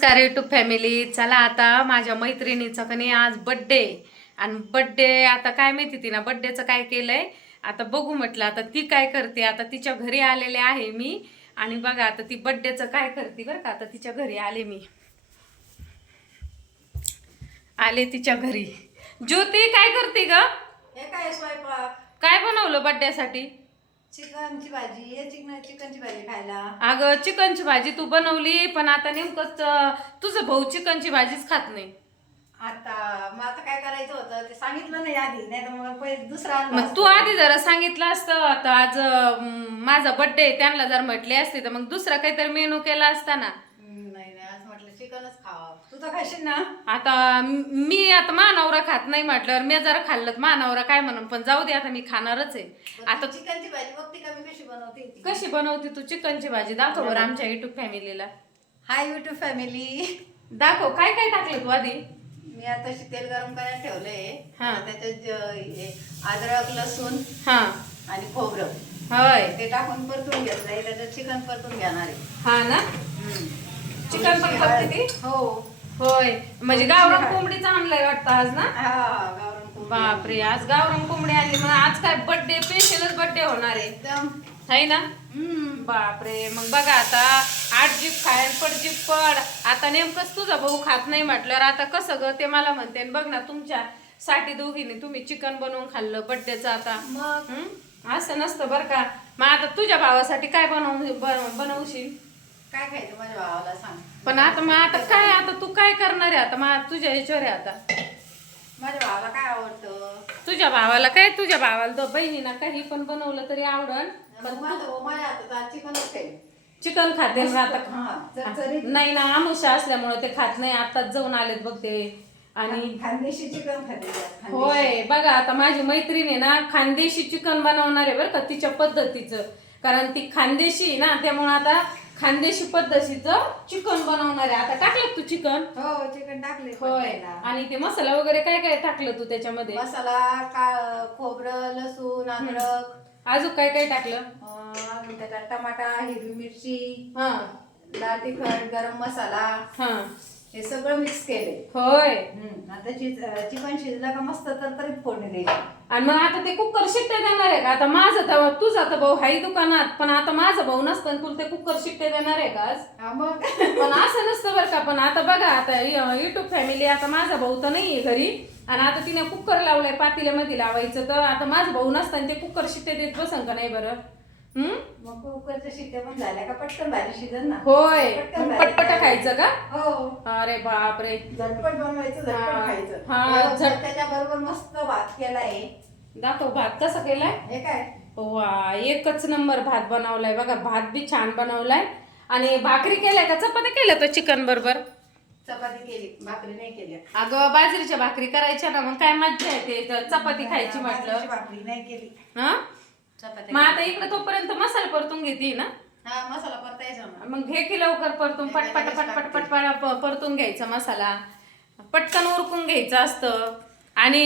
नमस्कार YouTube family. चला आता माझ्या मैत्रिणीचा कणी आज बड्डे आणि बड्डे आता काय माहिती तिनं बड्डेचं काय केलंय आता बघू म्हटलं. आता ती काय करते, आता तिच्या घरी आलेले आहे मी आणि बघा आता ती बड्डेचं काय करते बरं का. आता तिच्या घरी आले मी, आले तिच्या घरी. ज्योती काय करते ग? हे काय स्वयंपाक? काय बनवलं बड्डेसाठी? चिकनची भाजी. हे चिकनची भाजी खायला. अगं चिकनची भाजी तू बनवली, पण आता नेमकंच तुझं भाऊ चिकनची भाजीच खात नाही. मग आता काय करायचं होतं ते सांगितलं नाही आधी, नाही तर मग पहिले दुसरा आणला मग तू असता. आधी जरा सांगितलं असतं. आता आज माझा बर्थडे त्यांना जर म्हटले असते तर मग दुसरा काहीतरी मेनू केला असता ना. नाही आज म्हटलं चिकनच खावा. तू तर खाशील ना? आता मी आता मानवरा खात नाही म्हटल्यावर मी जरा खाल्लं मानवरा काय म्हणून, पण जाऊ दे आता मी खाणारच आहे. आता चिकनची भाजी बघते का मी कशी बनवते ती? कशी बनवते तू चिकनची भाजी? दाखव बरं आमच्या युट्यूब फॅमिलीला. हाय युट्यूब फॅमिली, दाखव काय काय टाकलं तू आधी. मी आता तेल गरम करायला ठेवलंय. हा. त्याच्यात अद्रक, लसूण हा आणि खोबरं होय. ते टाकून परतून घेतलंय. त्याच्यात चिकन परतून घेणार आहे. हा ना, चिकन पण करते ती? हो होय, म्हणजे गावरान कोंबडीचं आणलंय वाटतं आज ना. हा, गावरान कोंबडी. बापरे, आज गावरान कोंबडी आणली. मग आज काय बर्थडे स्पेशलच बर्थडे होणार आहे एकदम है ना. बापरे, मग बघा आता आठ जीप खाय पड जीप पड. आता नेमकंच तुझा भाऊ खात नाही म्हटल्यावर आता कसं ग ते मला म्हणते. बघ ना तुमच्या साठी दोघींनी तुम्ही चिकन बनवून खाल्लं बर्थडेचं. आता मग असं नसतं बरं का. मग आता तुझ्या भावासाठी काय बनवशील? काय खायचं माझ्या भावाला सांग. पण आता मग आता काय, आता तू काय करणार आहे आता? मग तुझ्या ह्याच्यावर आहे आता. माझ्या भावाला काय आवडतं? तुझ्या भावाला काय, तुझ्या भावाला तर बहिणीना काही पण बनवलं तरी आवडल. पण माझ्या हातात चिकनच खाईल. चिकन खाते ना आता. हा, चरचरीत. नाही ना, आमुषा असल्यामुळे ते खात नाही. आताच जाऊन आलेत बघ ते. आणि खानदेशी चिकन खाते. होय बघा आता माझी मैत्रीण आहे ना खानदेशी चिकन बनवणार आहे बरं का, तिच्या पद्धतीचं. कारण ती खानदेशी ना, त्यामुळे आता खानदेशी पद्धतीचं चिकन बनवणार आहे. आता टाकलं तू चिकन? हो, चिकन टाकले. होय. आणि ते मसाला वगैरे काय काय टाकलं तू त्याच्यामध्ये? मसाला खोबरं, लसूण, अद्रक. अजून काय काय टाकलं? अजून त्याच्यात टमाटा, हिरवी मिरची, हा लाल तिखट, गरम मसाला, हा हे सगळं मिक्स केले. होय. आता चिकन शिजलं का मस्त तरतरीत फोडणी द्यायची. आणि मग आता ते कुकर शिट्ट्या देणार आहे का? आता माझं तर तुझा तर भाऊ हाई दुकानात, पण आता माझा भाऊ नसतं तुला ते कुकर शिट्ट्या देणार आहे का आज? मग पण असं नसतं बरं का. पण आता बघा आता युट्यूब फॅमिली, आता माझा भाऊ तर नाहीये घरी आणि आता तिने कुकर लावलाय पातेल्यामध्ये लावायचं. तर आता माझा भाऊ नसताना ते कुकर शिट्ट्या देत बसन का नाही बरं? मग कुकरच्या शिट्ट्या पण झाल्या का पटकन भाजी शिजन ना. होय, पटकन पटपट खायचं का? हो, अरे बापरे, झटपट बनवायचं, झटपट खायचं. हा, त्याच्याबरोबर मस्त भात केलाय. दाखव भात कसा केलाय. हे काय वा, एकच नंबर भात बनवलाय बघा. भात बी छान बनवलाय. आणि भाकरी केलाय का चपाती केल्या तो चिकन बरोबर? चपाती केली, भाकरी नाही केली. अगं बाजरीच्या भाकरी करायच्या ना, मग काय मज्जा येते. चपाती खायची म्हटलं. भाकरी नाही केली. हा, चपाती. मग आता इकडे तोपर्यंत मसाला परतून घेते ना. हा, मसाला परतायचा ना. मग घे की लवकर परतून, पटपट पटपट पटपट परतून घ्यायचा मसाला. पटकन उरकून घ्यायचं असतं. आणि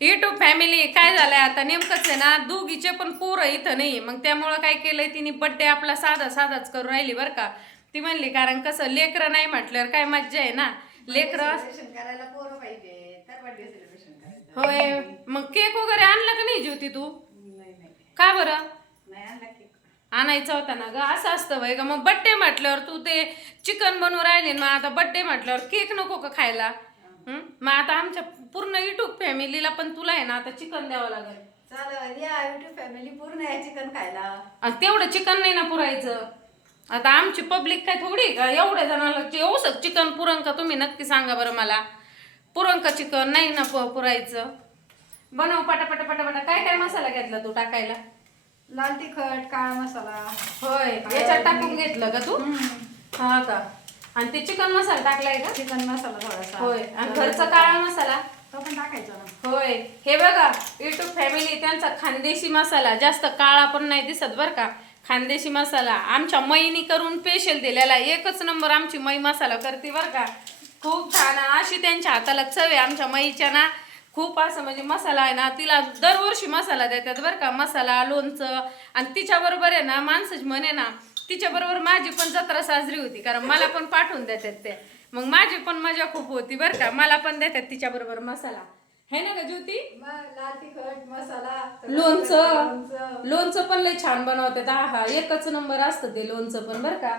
युट्यूब फॅमिली काय झालंय आता नेमकंच आहे ना, दोघीचे पण पोरं इथं नाही. मग त्यामुळं काय केलंय तिने, बड्डे आपला साधाच करून राहिली बरं का. ती म्हणली कारण कसं लेकरं नाही म्हटल्यावर काय मज्जा आहे ना. लेकरं करायला पोरं पाहिजे तर बर्थडे सेलिब्रेशन करायचं. होय. मग केक वगैरे आणला का नाही ज्योती तू? नाही का बरं? नाही आणला केक. आणायचा होता ना ग. असं असतं वय ग. मग बड्डे म्हटल्यावर तू ते चिकन बनवून राहिली, मग आता बड्डे म्हटल्यावर केक नको का खायला? मग आता आमच्या पूर्ण युट्यूब फॅमिलीला पण तुला आहे ना आता चिकन द्यावं लागेल. चालेल, या युट्यूब फॅमिली पूर्ण आहे चिकन खायला. आणि तेवढं चिकन नाही ना पुरायचं. आता आमची पब्लिक काय थोडी का एवढ्या जणांना एवढं चिकन पुरण का? तुम्ही नक्की सांगा बरं मला. पुरण का चिकन नाही ना पुरायचं. बनव पटापटा पटापटा. काय काय मसाला घेतला तू टाकायला? लाल तिखट, काळा मसाला. होय, याच्यात टाकून घेतलं का तू? हा का. आणि ते चिकन मसाला टाकलाय का? चिकन मसाला थोडासा. होय. आणि घरचा काळा मसाला तो पण टाकायचा ना. होय. हे बघा युट्यूब फॅमिली, त्यांचा खानदेशी मसाला जास्त काळा पण नाही दिसत बरं का. खानदेशी मसाला आमच्या मैनी करून स्पेशल दिलेला. एकच नंबर आमची मै मसाला करते बरं का. खूप छान अशी त्यांच्या हाताला चव आहे आमच्या मैच्या ना. खूप असं म्हणजे मसाला आहे ना, तिला दरवर्षी मसाला देतात बरं का. मसाला, लोणचं. आणि तिच्याबरोबर आहे ना माणसंच म्हणे ना, तिच्या बरोबर माझी पण जत्रा साजरी होती, कारण मला पण पाठवून देतात ते, मग माझी पण मजा खूप होती बरं का. मला पण देतात तिच्या बरोबर मसाला, है ना ग ज्योती? लाल तिखट मसाला, लोणचं पण लय छान बनवतात. हा एकच नंबर असतं ते लोणचं पण बरं का.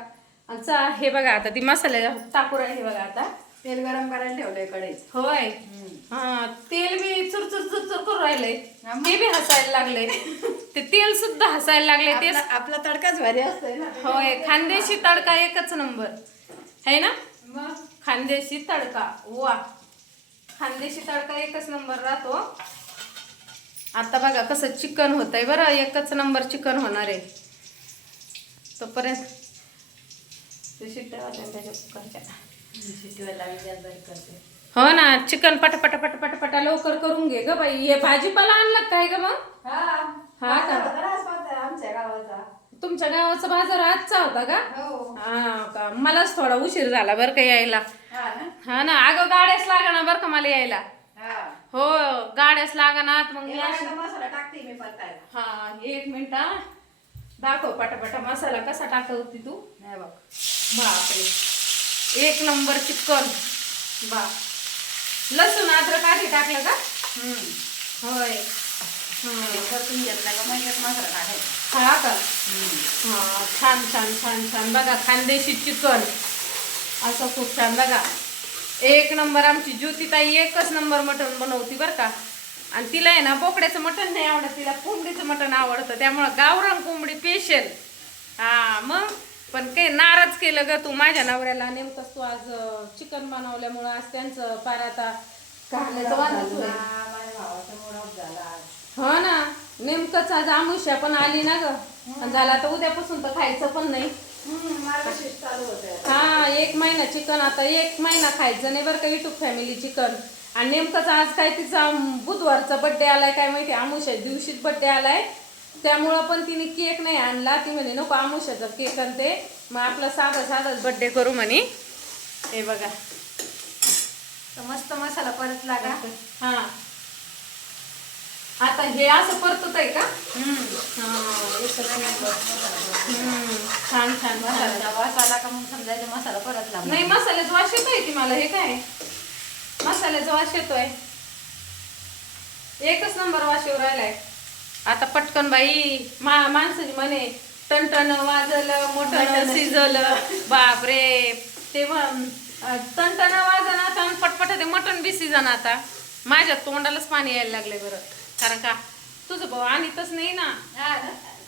आणि हे बघा आता ती मसाला टाकू राहिली बघा. आता तेल गरम करायला ठेवलंय कढईत. होय. हा तेल बी चुरचुर चुरचुर करून राहिलंय, ते बी हसायला लागले, ते तेल सुद्धा हसायला लागले. ते आपला तडकाच भारी असतोय ना. होय, खानदेशी तडका एकच नंबर है ना. मग खानदेशी तडका, वा, खानदेशी तडका एकच नंबर राहतो. आता बघा कसं चिकन होतंय बरं, एकच नंबर चिकन होणार आहे. तोपर्यंत शिट्ट्या वाजून त्याच्या कुकरच्या. हो ना, चिकन पटापटा पटापटा लवकर करून घे ग बाई. हे भाजीपाला आणलं काय ग मग? हा का? आमच्या गावाचा. तुमच्या गावाचा बाजार आजचा होता का? हो. हा का, मलाच थोडा उशीर झाला बरं का यायला. हा ना, अगं गाड्याच लागाना बरं का मला यायला. हो, गाड्याच लागणार. मग मसाला टाकते मी परतायला. हा, एक मिनिट दाखव पटापटा मसाला कसा टाकवती तू. बापरे, एक नंबर चिकन. बा, लसूण अद्रक आधी टाकलं का? होय. परतून घेतला का मग मसाला टाकायचा. हा का? हा, छान छान छान छान. बघा खानदेशी चिकन असं खूप छान. बघा एक नंबर. आमची ज्योतिताई एकच नंबर मटण बनवती बरं का. आणि तिला आहे ना बोकड्याचं मटण नाही आवडत, तिला कोंबडीचं मटण आवडतं. त्यामुळं गावरान कोंबडी स्पेशल. हा, मग पण काही नाराज केलं ग तू माझ्या नवऱ्याला. नेमकंच तू आज चिकन बनवल्यामुळं आज त्यांचं पार आता घालण्याचं वांधच होईल. माझ्या भावाचा मूड ऑफ झाला. हो ना, नेमकंच आज आमुष्या पण आली ना ग. झाला तर उद्यापासून तर खायचं पण नाही. चालू होतं. हा, 1 महिना चिकन, आता 1 महिना खायचं नाही बरं का युट्यूब फॅमिली चिकन. आणि नेमकंच आज काय तिचा बुधवारचा बड्डे आलाय काय माहिती, आमुष्या दिवशीच बड्डे आलाय. त्यामुळं पण तिने केक नाही आणला. ती म्हणे नको आमुष्याचा केक आणते, मग आपला साधाच बड्डे करू म्हणे. हे बघा मस्त मसाला परतला का? हा, आता हे असं परतत आहे का? छान छान मसाला. वास आला का मग समजायचं मसाला परतला. नाही, मसाल्याचा वास येतोय की मला. हे काय मसाल्याचा वास येतोय, एकच नंबर वास येऊ राहिलाय. आता पटकन बाई माणसाची म्हणे टणटण वाजलं मोठं शिजलं. बापरे, ते टणटण वाजणं आणि पटपट ते मटण बी शिजन. आता माझ्या तोंडालाच पाणी यायला लागलंय बरं, कारण का तुझं भाऊ आणतच नाही ना.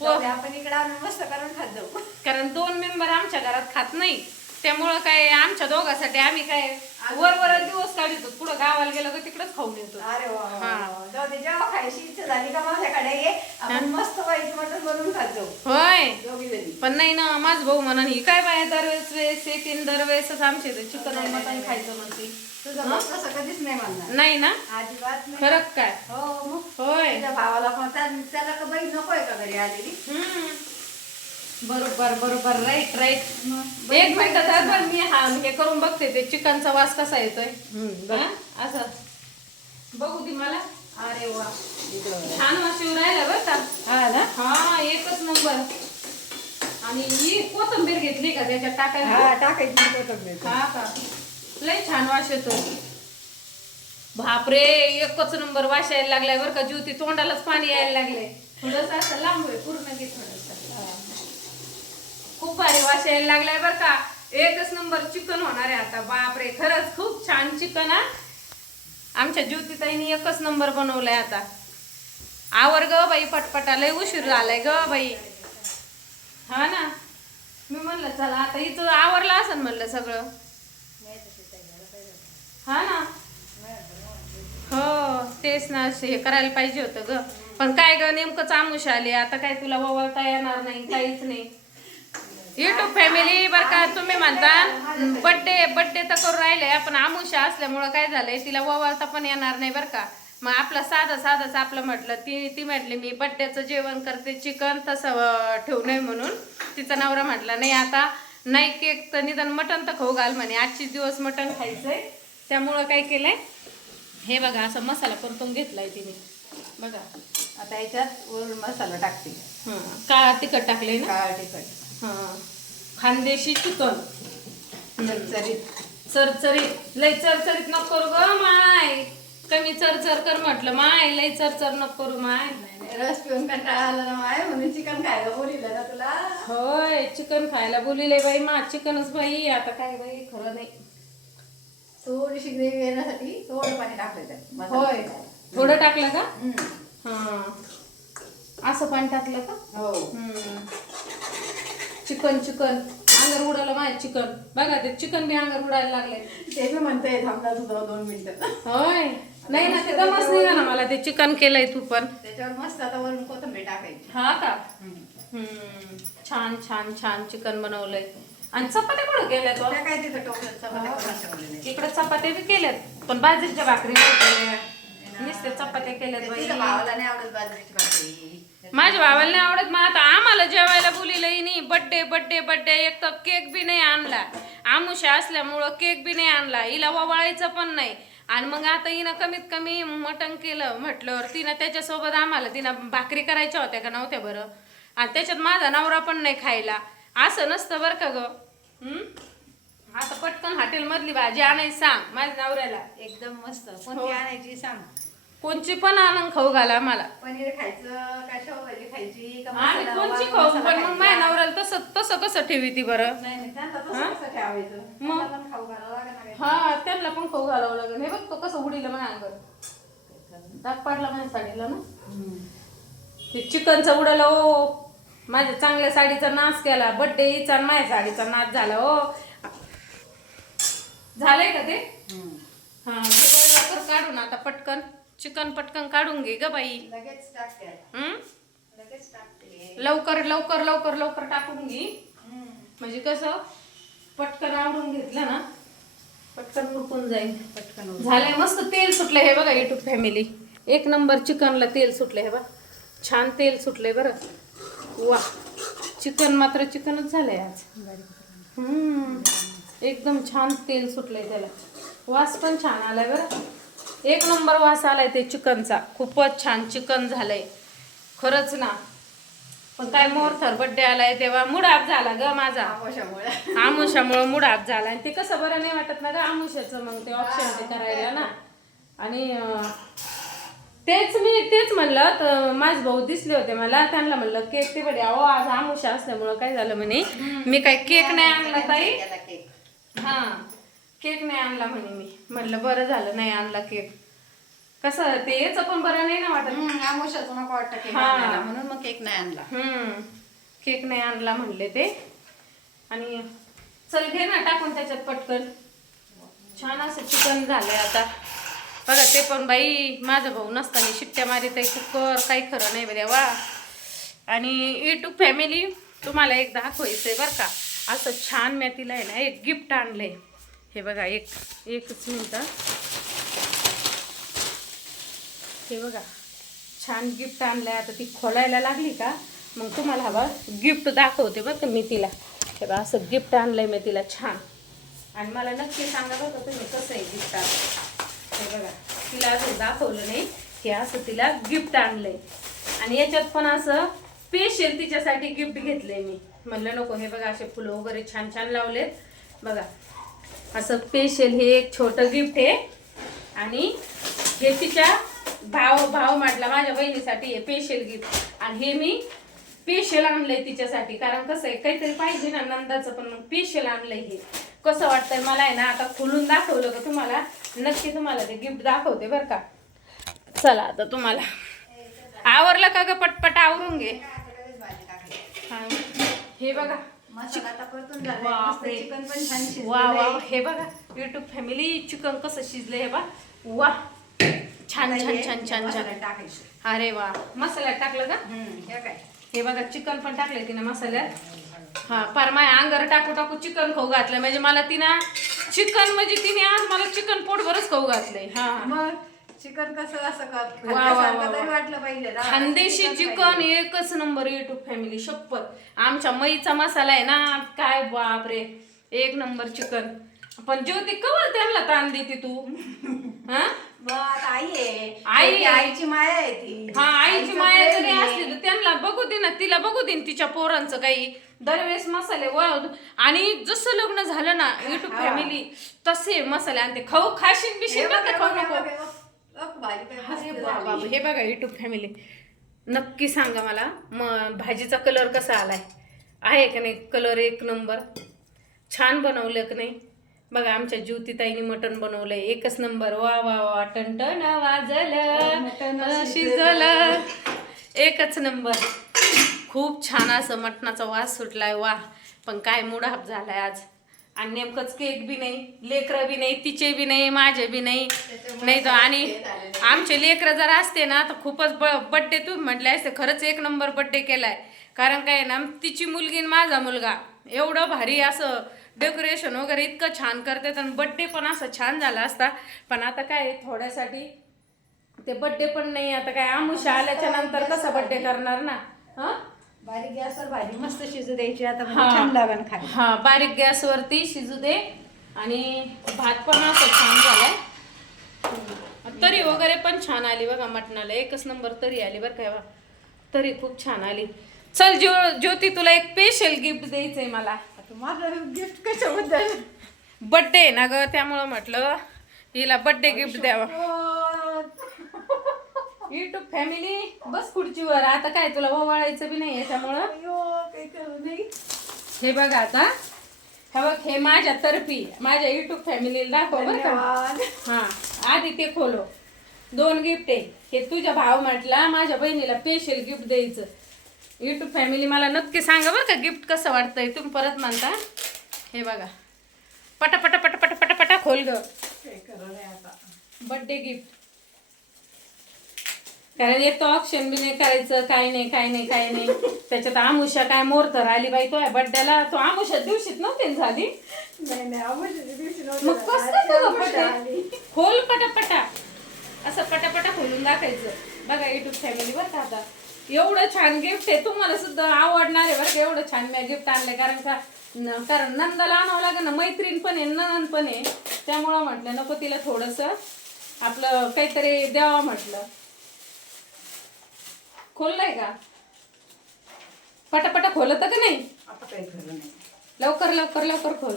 आपण इकडे आणून मस्त करून खात जाऊ. कारण 2 मेंबर आमच्या घरात खात नाही. त्यामुळं काय आमच्या दोघांसाठी आम्ही काय वर दिवस काढतो. पुढं गावाला गेलं का तिकडच खाऊन येतो. अरे वा, जेव्हा खायची इच्छा झाली का माझ्याकडे ये, आपण मस्त वाईट मटण बनवून खात जाऊ. होय, दोघी जणी. पण नाही ना, माझं भाऊ म्हणून ही काय बाय दरवेळेस येतील दरवेळेसच आमचे चिकन आणि मटण खायचं म्हणते. तुझं भाऊ तसं कधीच नाही म्हणणार. नाही ना, अजिबात नाही. फरक काय? हो मग. होय, तुझ्या भावाला पण त्याला का बाई नकोय का घरी आलेली? बरोबर बरोबर, राईट राईट. एक मिनिट पण मी हे करून बघते ते चिकनचा वास कसा येतोय. असं बघू दे मला. अरे वा, छान वास येऊ राहिला बरं का. हा ना. हा, एकच नंबर. आणि ही कोथिंबीर घेतली का त्याच्यात टाकायला? हा, टाकायची कोथिंबीर. हा का, लय छान वास येतोय. बापरे, एकच नंबर वास यायला लागलाय बरं का ज्योती. तोंडालाच पाणी यायला लागलंय. थोडंसं असं लांब आहे, पूर्ण घे थोडंसं. खूप भारी वास यायला लागलाय बरं का. एकच नंबर चिकन होणार आहे आता. बापरे, खरंच खूप छान चिकन. आमच्या ज्योतिताईने एकच नंबर बनवलाय. आता आवर ग बाई पटपटा, लय उशीर झालाय ग बाई. हा ना, मी म्हणलं चला आता इथं आवरलं असं म्हणलं सगळं. हा ना, हो तेच ना, हे करायला पाहिजे होतं ग. पण काय ग, नेमकंच आमुष आले. आता काय तुला वळता येणार नाही, काहीच नाही. युट्यूब फॅमिली बरं का, तुम्ही म्हणता बड्डे तर करून राहिले, पण आमुष्या असल्यामुळं काय झालंय तिला वळता पण येणार नाही बरं का. मग आपलं साधंच आपलं म्हटलं. ती म्हटली मी बड्डेचं जेवण करते, चिकन तसं ठेवू नये म्हणून. तिचा नवरा म्हटला नाही आता नाही केक तर निदान मटण तर खाऊ घाल म्हणे. आजची दिवस मटण खायचंय. त्यामुळं काय केलंय, हे बघा असं मसाला परतून घेतलाय तिने बघा. आता याच्यात वरून मसाला टाकते. काळा तिखट टाकले ना. काळा तिखट हा खानदेशी चिकन चरचरीत. चरचरीत लय चरचरीत नको करू ग माय, कमी चरचर कर म्हटलं माय, लय चरचर नको करू माय. रस पिऊन कंटाळा आला ना माय, म्हणून चिकन खायला बोलिलं ना तुला. होय चिकन खायला बोलिले बाई, मा चिकनच बाई, आता काय बाई खरं नाही. थोडीशी ग्रेव्ही येण्यासाठी थोडं पाणी टाकलं त्यात. होय थोडं टाकलं का? हम्म. हा असं पाणी टाकलं का? हो. चिकन चिकन अंगार उडालं माझ्या चिकन, बघा ते चिकन बी अंगार उडायला लागले. ते मी म्हणतोय थांबला तुझं 2 मिनिटं. होय नाही ना ते दमच निघा ना मला, ते चिकन केलंय तू पण. त्याच्यावर मस्त आता वरून कोथिंबीर टाकायची. हा का? छान छान छान चिकन बनवलंय. आणि चपात्या कुठं केल्यात बा? त्या काय तिथं टोपल्यात चपात्या करून ठेवलेल्या. इकडे चपात्या बी केल्यात, पण बाजरीच्या भाकरी नाही केल्या, नुसत्या चपात्या केल्यात बाई. तिच्या भावाला नाही आवडत बाजरीची भाकरी. माझ्या भावाला नाही आवडत, मग आता आम्हाला जेवायला बोलिलंही नाही. बड्डे बड्डे बड्डे, एक तर केक बी नाही आणला, आमुषा असल्यामुळं केक बी नाही आणला, हिला ववाळायचं पण नाही. आणि मग आता हिनं कमीत कमी मटण केलं म्हटल्यावर तिनं त्याच्यासोबत आम्हाला तिनं भाकरी करायच्या होत्या का नव्हत्या बरं, आणि त्याच्यात माझा नवरा पण नाही खायला. असं नसतं बरं का ग. आता पटकन हॉटेल मधली भाजी आणायची सांग माझ्या नवऱ्याला. एकदम मस्त. कोणती आणायची सांग. कोणची पण आणून खाऊ घाला मला. पनीर खायचं का शेवभाजी खायची का आणि मसाला कोणची वांग खाऊ, मसाला पण मग खायचा? माझ्या नवऱ्याला तसं तसं कसं ठेवी ती बरं. नाही नाही, त्यांना तसं कसं ठेवायचं. मग? त्यांना पण खाऊ घालावं लागेल ना काही. हा त्यांना पण खाऊ घालावं लागेल. हे बघ तो कसं उडीला माझ्या अंगावर, दाग पाडला माझ्या साडीला ना. ते चिकनचं उडालं ओ, माझ्या चांगल्या साडीचा नाश केला. बड्डे हिचा माझ्या साडीचा नाश झाला ओ. झालंय का ते? हा लवकर काढून आता पटकन चिकन पटकन काढून घे ग बाई. लगेच टाकते आता. लगेच टाकते. लवकर लवकर लवकर लवकर टाकून घे, म्हणजे कसं पटकन आवडून घेतलं ना पटकन उरकून जाईल. पटकन झालंय मस्त तेल सुटलं. हे बघा युट्यूब फॅमिली, एक नंबर चिकनला तेल सुटलंय. हे बघा छान तेल सुटलंय बरं. वा चिकन मात्र चिकनच झालंय आज. एकदम छान तेल सुटलंय त्याला, वास पण छान आलाय बरं. एक नंबर वास आलाय ते चिकनचा, खूपच छान चिकन झालंय खरंच ना. पण काय मोरथर बड्डे आलाय तेव्हा मूड ऑफ झाला ग माझा. आमुषामुळं मूड ऑफ झाला. आणि ते कसं बरं नाही वाटत ना ग आमुषाचं, मग ते ऑप्शन ते करायला ना. आणि तेच म्हणलं तर माझे भाऊ दिसले होते मला, त्यांना म्हणलं केक ते बडे अहो आज आमुषा असल्यामुळं काय झालं म्हणे, मी काय केक नाही आणला ताई. हा केक नाही आणला म्हणे. मी म्हणलं बरं झालं नाही आणला केक, कसं ते याचं पण बरं नाही ना वाटत. आमुषाचं नको वाटतं केक हा. आणायला, म्हणून मग केक नाही आणला. केक नाही आणला म्हणले ते. आणि चल घे ना टाकून त्याच्यात पटकन. छान असं चिकन झालंय आता बघा. ते पण बाई माझा भाऊ नसताना शिट्ट्या मारित आहे कुकर, काही खरं नाही बघा वा. आणि युट्यूब फॅमिली तुम्हाला एक दाखवायचंय बरं का, असं छान मी तिला आहे ना एक गिफ्ट आणलंय. हे बघा एकच मिनिट. हे बघा छान गिफ्ट आणलंय. आता ती खोलायला लागली का मग तुम्हाला हवा गिफ्ट दाखवते बरं का मी तिला. हे बघा असं गिफ्ट आणलंय मी तिला छान. आणि मला नक्की सांगा बरं का तुम्ही कसं आहे गिफ्ट आणलं. हे बघा तिला अजून दाखवलं नाही की असं तिला गिफ्ट आणलंय. आणि याच्यात पण असं स्पेशल तिच्यासाठी गिफ्ट घेतलंय मी. म्हणलं नको, हे बघा असे फुलं वगैरे छान छान लावलेत बघा. असं स्पेशल हे एक छोटं गिफ्ट आहे. आणि हे तिच्या भाव म्हटला माझ्या बहिणीसाठी हे स्पेशल गिफ्ट. आणि हे मी स्पेशल आणलंय तिच्यासाठी, कारण कसं आहे काहीतरी पाहिजे ना नंदाचं, पण मग स्पेशल आणलंय. हे कसं वाटतंय मला आहे ना, आता खोलून दाखवलं का तुम्हाला नक्की तुम्हाला ते गिफ्ट दाखवते बरं का. चला आता तुम्हाला आवरलं का ग, पटपट आवरून घे. हे बघा मसाला आता परतून झालाय. बापरे. मस्त चिकन पण छान शिजलेलं वा वा. आहे. हे बघा युट्यूब फॅमिली चिकन कसं शिजलंय हे बा. वा छान छान छान छान छान. टाकायचं. अरे वा मसाल्यात टाकलं का. हे काय हे बघा चिकन पण टाकलंय तिने मसाल्यात. हा पार माझ्या अंगावर टाकू टाकू चिकन खाऊ घातलंय. म्हणजे मला तिनं चिकन म्हणजे तिने आज मला चिकन पोटभरच खाऊ घातलंय. हा मग चिकन कसं असं वा, वा, खाल्ल्यासारखं वा. तरी वाटलं पाहिजे ना. खानदेशी चिकन चिकन पाहिजे. एकच नंबर युट्यूब फॅमिली शपथ. आमच्या मईचा मसाला आहे ना काय बापरे एक नंबर चिकन. पण ज्योती कवर त्यांना ताण देते तू. हा मग आता आई आहे. आई- आईची माया आहे ती. हा आईची आईचं माया प्रेम जरी आहे. असली तर त्यांना बघू दे ना, तिला बघू दे ना तिच्या पोरांचं काही दरवेळेस मसाले आणि जसं लग्न झालं ना युट्यूब फॅमिली तसे मसाले आणते. खाऊ खाशीन बिशीन बरं का, खाऊ नको. अरे बाबा, हे बघा युट्यूब फॅमिली, नक्की सांगा मला भाजीचा कलर कसा आलाय, आहे का नाही कलर एक नंबर, छान बनवलं की नाही. बघा आमच्या ज्योतिताईने मटण बनवलंय एकच नंबर. वा वा वा, टणटण वाजलं शिजलं, एकच नंबर. खूप छान असं मटणाचा वास सुटलाय. वा, पण काय मूड ऑफ झालाय आज. आणि नेमकंच केक बी नाही, लेकरं बी नाही, तिचे बी नाही, माझे बी नाही. नाही तर आणि आमचे लेकरं जर असते ना तर खूपच बड्डे तुम्ही म्हटले असते. खरंच एक नंबर बड्डे केलाय. कारण काय ना, तिची मुलगी आणि माझा मुलगा एवढं भारी असं डेकोरेशन वगैरे इतकं छान करतात आणि बड्डे पण असं छान झाला असता. पण आता काय थोड्यासाठी ते बड्डे पण नाही. आता काय आमुषा आल्याच्या नंतर कसा बड्डे करणार ना. हा, बारीक गॅसवर भाजी मस्त शिजू द्यायची आता, छान लागन खायला. हा, बारीक गॅसवरती शिजू दे. आणि भात पण असं छान झालाय. तरी वगैरे पण छान आली बघा मटणाला, एकच नंबर तरी आली बरं काय. तरी खूप छान आली. चल ज्योती, तुला एक स्पेशल गिफ्ट द्यायचंय मला. माझं गिफ्ट कशाबद्दल? बड्डे ना ग, त्यामुळं म्हटलं हिला बड्डे गिफ्ट द्यावं. युट्यूब फॅमिली बस खुर्चीवर. आता काय तुला ओवाळायचं बी नाही याच्यामुळं. काही करू नाही. हे बघ आता, हे बघ, हे माझ्या तर्फी माझ्या युट्यूब फॅमिलीला दाखव बरं का. हा, आधी ते खोलो. 2 गिफ्ट आहे. हे तुझ्या भाव म्हटला माझ्या बहिणीला स्पेशल गिफ्ट द्यायचं. युट्यूब फॅमिली मला नक्की सांगा बरं का गिफ्ट कसं वाटतंय. तुम्ही परत म्हणता. हे बघा, पटापटा पटापटा पटापटा खोल ग. Birthday gift. कारण एक तर ऑप्शन बी नाही करायचं, काय नाही काय नाही काय नाही. त्याच्यात आमुषा काय मोरतर आली बाई तो बड्डेला. तो आमुषा दिवशीच नव्हती झाली. मग कसं बर्थडे खोल पटापटा, असं पटापटा खोलून दाखायचं. बघा युट्यूब फॅमिली बरं का, आता एवढं छान गिफ्ट आहे. तुम्हाला सुद्धा आवडणार आहे बरं का. एवढं छान मी गिफ्ट आणलंय. कारण नंदाला आणावं लागेल ना, मैत्रीण पण आहे ननंद पण आहे. त्यामुळं म्हटलं नको तिला थोडंसं आपलं काहीतरी द्यावं म्हटलं. खोललंय का? पटापटा खोलत का नाही? आता काही खरं नाही. लवकर लवकर लवकर खोल.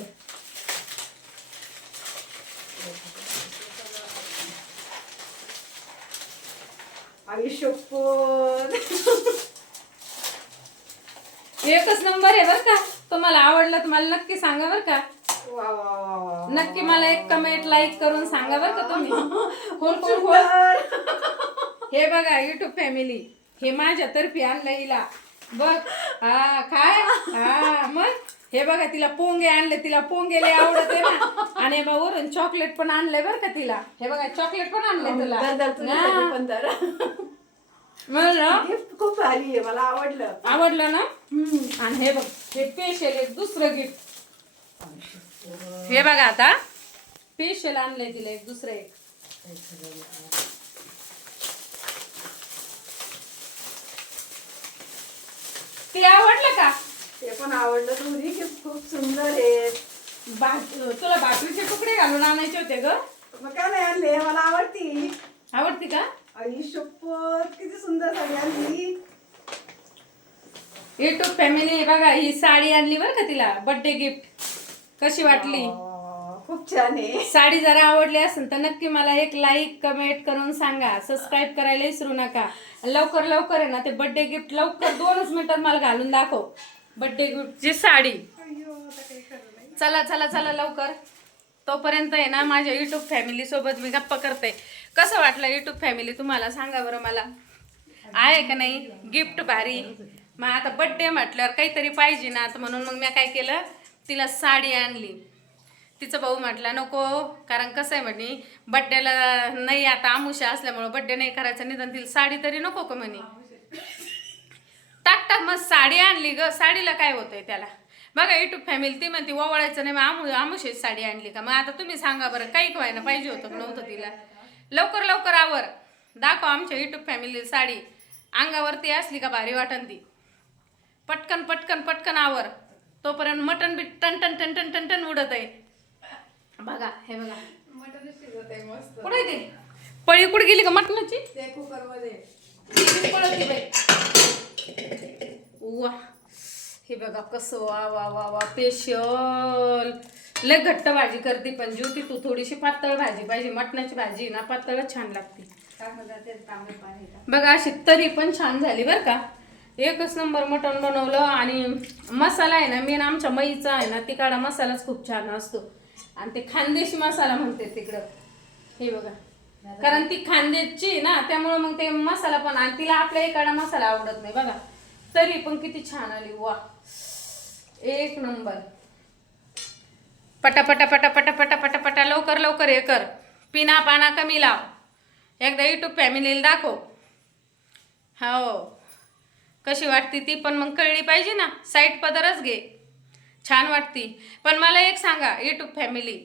एकच नंबर आहे बरं का. तुम्हाला आवडलं तर मला नक्की सांगा बरं का. नक्की मला एक कमेंट लाईक करून सांगा बरं का तुम्ही. खोल खोल खोल. हे बघा युट्यूब फॅमिली, हे माझ्या तर्फे आणलं हिला बघ. हा काय, हा मग हे बघा तिला पोंगे आणले. तिला पोंगे लय आवडते ना. आणि वरून चॉकलेट पण आणलंय बरं का तिला. हे बघा चॉकलेट पण आणलंय तुला. गिफ्ट खूप भारी आहे, मला आवडलं ना. आणि हे बघ, हे स्पेशल एक दुसरं गिफ्ट. हे बघा आता स्पेशल आणलंय तिला एक दुसरं एक. ते आवडलं का? ते पण आवडलं. दोन्ही गिफ्ट खूप सुंदर आहेत. तुला भाकरीचे तुकडे घालून आणायचे होते ग. मग काय नाही आणले, मला आवडती. आवडती का? आई शपथ, किती सुंदर साडी आणली. युट्यूब फॅमिली बघा, ही साडी आणली बरं का तिला बर्थडे गिफ्ट. कशी वाटली? खूप छान आहे. साडी जर आवडली असेल तर नक्की मला एक लाईक कमेंट करून सांगा. सबस्क्राईब करायला विसरू नका. लवकर लवकर आहे ना ते बर्थडे गिफ्ट लवकर 2च मिनिटात मला घालून दाखव. बर्थडे गिफ्टची साडी. चला चला चला लवकर. तोपर्यंत आहे ना माझ्या युट्यूब फॅमिली सोबत मी गप्पा करते. कसं वाटलं युट्यूब फॅमिली तुम्हाला सांगा बरं मला. आहे का नाही गिफ्ट भारी. मग आता बर्थडे म्हटल्यावर काहीतरी पाहिजे ना, तर म्हणून मग मी काय केलं, तिला साडी आणली. तिचा भाऊ म्हटला नको, कारण कसं आहे म्हणे बड्डेला नाही, आता आमुषा असल्यामुळं बड्डे नाही करायचं, निदान तिला साडी तरी नको का म्हणे. टाक टाक मग साडी आणली ग. साडीला काय होतंय त्याला. बघा युट्यूब फॅमिली ती म्हणते ओवाळायचं नाही, मग आमुषेच साडी आणली का. मग आता तुम्ही सांगा बरं, काही व्हायला पाहिजे होतं का नव्हतं तिला. लवकर लवकर आवर. दाखव आमच्या युट्यूब फॅमिली साडी. अंगावरती असली का भारी वाटन ती. पटकन पटकन पटकन आवर. तोपर्यंत मटण बी टन टन टन टन टन टन उडत आहे. बघा हे बघा मटण शिजत आहे मस्त. कुठे ती पळी कुठे गेली का मटणाची? ते कुकर मध्ये पळती बाई. वा हे बघा कसं वा वा वा वा स्पेशल. लय घट्ट भाजी करते पण ज्योती तू थोडीशी पातळ भाजी पाहिजे. मटणाची भाजी ना पातळच छान लागते. बघा अशी तरी पण छान झाली बरं का. एकच नंबर मटण बनवलं. आणि मसाला आहे ना मेन आमच्या मईचा आहे ना तिकडा मसालाच खूप छान असतो. आणि ते खानदेशी मसाला म्हणते तिकडं. हे बघा कारण ती खानदेशची ना त्यामुळे मग ते मसाला पण. आणि तिला आपल्या इकडा मसाला आवडत नाही बघा. तरी पण किती छान आली वा एक नंबर. पटा पटा पटा पटा पटा पटा पटा लवकर लवकर हे कर. पिना पाना कमी लाव. एकदा यूट्यूब फॅमिलीला दाखव. हो कशी वाटते ती पण मग कळली पाहिजे ना. साईड पदरच घे छान वाटती. पण मला एक सांगा यूट्यूब फॅमिली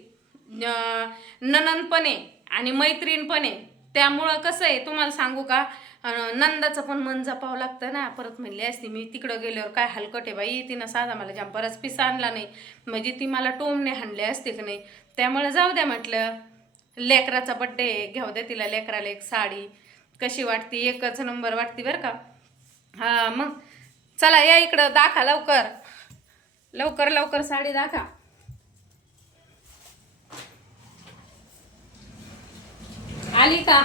ननंद पण आहे आणि मैत्रीण पण आहे. त्यामुळं कसं आहे तुम्हाला सांगू का नंदाचं पण मन जपावं लागतं ना. परत म्हणली असती मी तिकडं गेल्यावर काय हलकट आहे बाई तिनं साधा मला जंपरच पिसा आणला नाही म्हणजे ती मला टोमने हाणले असते की नाही. त्यामुळे जाऊ द्या म्हटलं. लेकराचा बड्डे घेऊ द्या तिला. लेकराला एक साडी कशी वाटते एकच नंबर वाटते बरं का. हा मग चला या इकडं दाखा लवकर लवकर लवकर साडी दाखा. आली का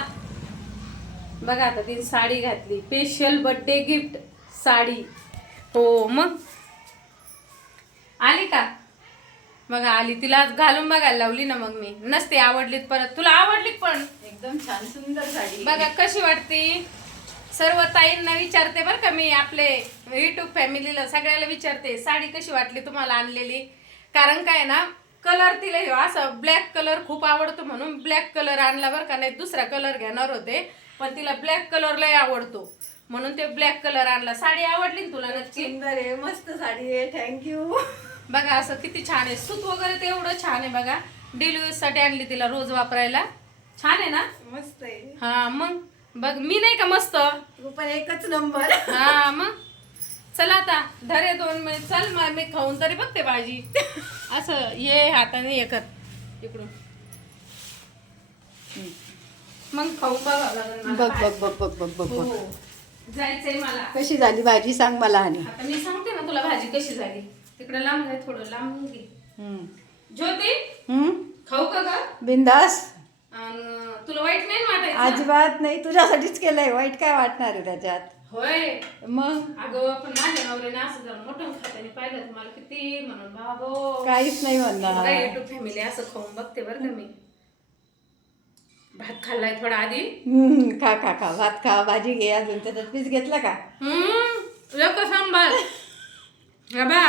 बघा आता ती साडी घातली. Special birthday gift sari. हो मग आली का बघा आली. तिला घालून बघायला लावली ना मग मी. नसते आवडलीत परत. तुला आवडलीत पण एकदम छान सुंदर साडी बघा कशी वाटते. सर्व ताईंना विचारते बरं का मी. आपले यूट्यूब फॅमिलीला सगळ्याला विचारते साडी कशी वाटली तुम्हाला आणलेली. कारण काय ना कलर तिला ह्यो असं ब्लॅक कलर खूप आवडतो म्हणून ब्लॅक कलर आणला बरं का. नाही दुसरा कलर घेणार होते पण तिला ब्लॅक कलर लय आवडतो म्हणून ते ब्लॅक कलर आणला. साडी आवडली ना तुला नक्की. सुंदर आहे मस्त साडी आहे. थँक्यू. बघा असं किती छान आहे. सूत वगैरे ते एवढं छान आहे बघा. डेली यूज साठी आणली तिला रोज वापरायला. छान आहे ना. मस्त आहे. हा मग बघ मी नाही का मस्त. तू पण एकच नंबर. हा मग चला आता धरे 2 मिनिट. चल मग मी खाऊन तरी बघते भाजी. असं ये हाताने हे कर इकडून मग खाऊन बघावं लागेल मला. बघ बघ बघ बघ बघ बघ बघ. हो. जायचंय मला. कशी झाली भाजी सांग मला. आणि आता मी सांगते ना तुला भाजी कशी झाली. तिकडे लांब आहे थोडं लांब घे. ज्योती खाऊ का ग. बिंदास. तुला वाईट नाही वाटायचं. अजिबात नाही. तुझ्यासाठीच केलंय. वाईट काय वाटणार आहे त्याच्यात. होय मग अगं पण माझ्या नवऱ्याने असं जर मोठं खात्याने पाहिलं तुम्हाला किती म्हणून बाबो काहीच नाही म्हणणार. युट्यूब फॅमिली असं खाऊन बघते बरं का मी. भात खाल्लाय थोडा आधी. खा खा खा भात खा. भाजी घे. अजून त्याच्यात पीस घेतला का. लोक सांभाळ बा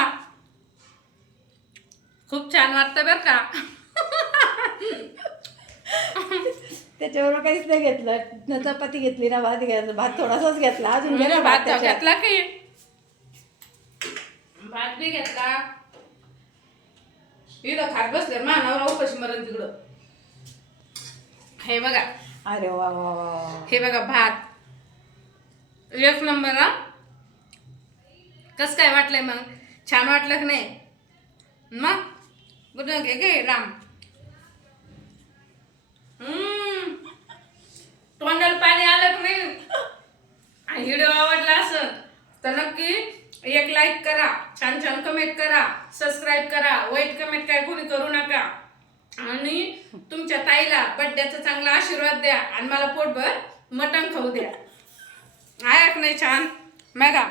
खूप छान वाटतं बरं का. त्याच्यावर काहीच नाही घेतलं. न चपाती घेतली ना भात घेतला. भात थोडासाच घेतला. अजून घेतला भात त्याच्यात. घेतला की भात बी घेतला. इथं खात बसले मानावर उपाशी मरण तिकडं. हे बघा. अरे वा वा वा. हे बघा भात एक नंबर ना. कस काय वाटलंय मग. छान वाटलं की नाही. मग गुड घे राम. तोंडाला पाणी आलं की नाही. व्हिडिओ आवडला असेल तर नक्की एक लाईक करा. छान छान कमेंट करा. सबस्क्राईब करा. वाईट कमेंट काय कोणी करू नका. आणि तुमच्या ताईला बड्डेचा चांगला आशीर्वाद द्या आणि मला पोटभर मटण खाऊ द्या. आहे की नाही छान मेगा.